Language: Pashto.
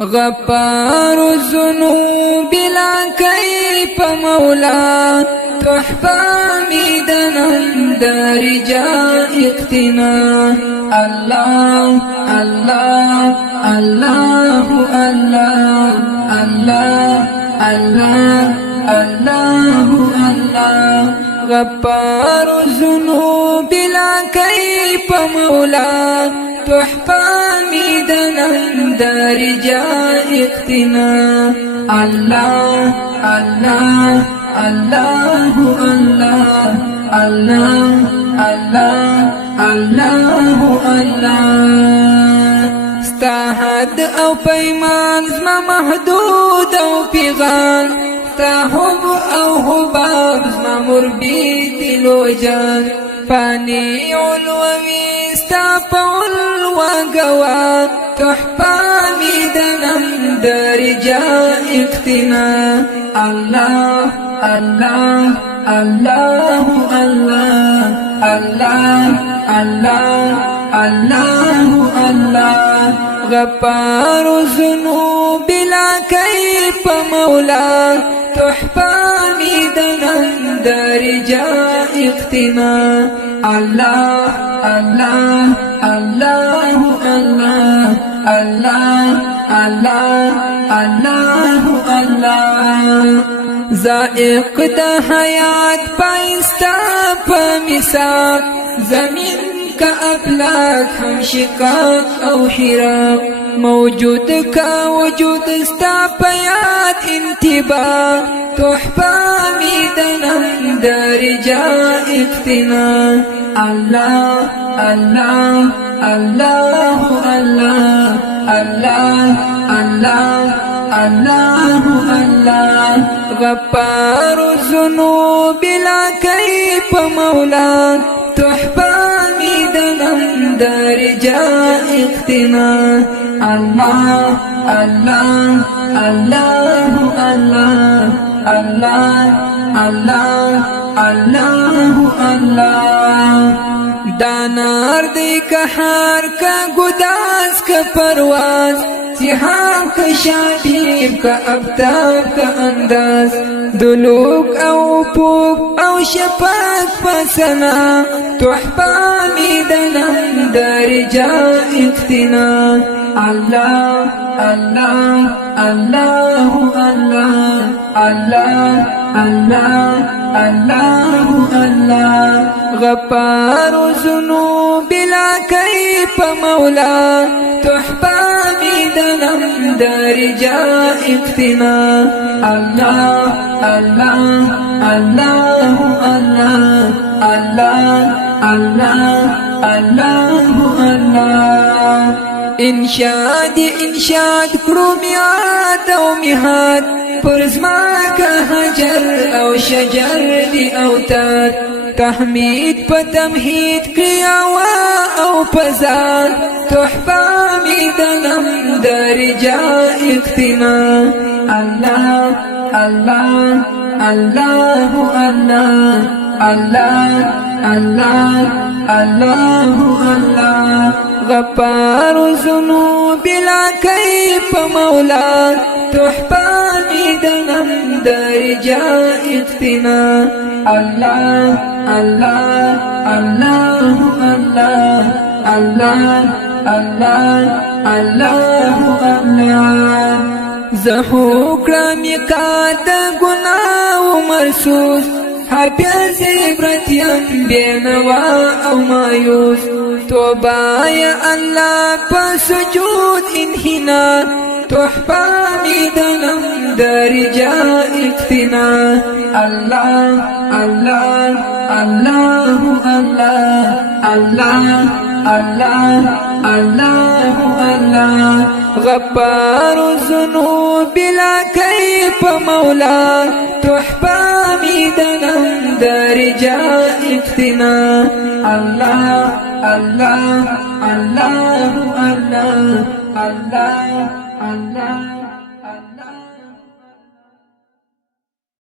غفار الذنوب لا كيف مولا تحفى ميدنا دار جائقتنا الله الله الله الله الله الله الله الله غفار الذنوب لا كيف مولا تحفى ميدنا دار جائقتنا الله الله الله الله الله الله الله الله استعهد او پیمان زما محدود او پیغام تاهب او حباب زما مربي دل جان فاني علوي استعفع الوقوى تحفى ميدنا دار جائقتنا الله الله الله الله الله الله الله الله غفار الذنوب لا كيف مولا تحفى ميدنا دار جائقتنا الله الله الله الله الله الله الله الله ذائق دا حیات پایستا پا مثال زمین کا افلاک ہم شقاق او حراق موجود کا وجود استا پیات انتباہ تحفہ میدنا دار جائقتنا اللہ اللہ اللہ اللہ اللہ اللہ الله الله غفار الذنوب لا كيف مولا تحفى ميدنا دار جائقتنا الله الله الله الله الله الله الله الله دانار دی کحار کا گداز کا پرواز سحاب کا شادیب کا ابتاب کا انداز دلوک او پوک او شفاق پسنا تحفى ميدنا دار جائقتنا الله الله الله الله الله الله الله الله غفار الذنوب لا كيف مولا تحفى ميدنا دار جائقتنا الله الله الله الله الله الله الله الله انشاد کرو میاد او میهاد پرزما کا حجر او شجر دی اوتاد تحمید پا تمہید کریاوا او پزاد تحفہ میدنا دار جائقتنا اللہ اللہ اللہ اللہ اللہ اللہ اللہ اللہ غفار الذنوب لا كيف مولا تحفى ميدنا دار جائقتنا الله الله الله الله الله الله الله الله زهو کرامکات گناہ مرسوس ہر پیاس عبرت یم بینوا او مایوس توبہ یا اللہ پا سجود انہنا تحفہ میدنا دار جائقتنا اللہ اللہ اللہ اللہ اللہ اللہ اللہ اللہ غفار الذنوب لا كيف مولا تحفى ميدنا دار جائقتنا الله الله الله الله الله الله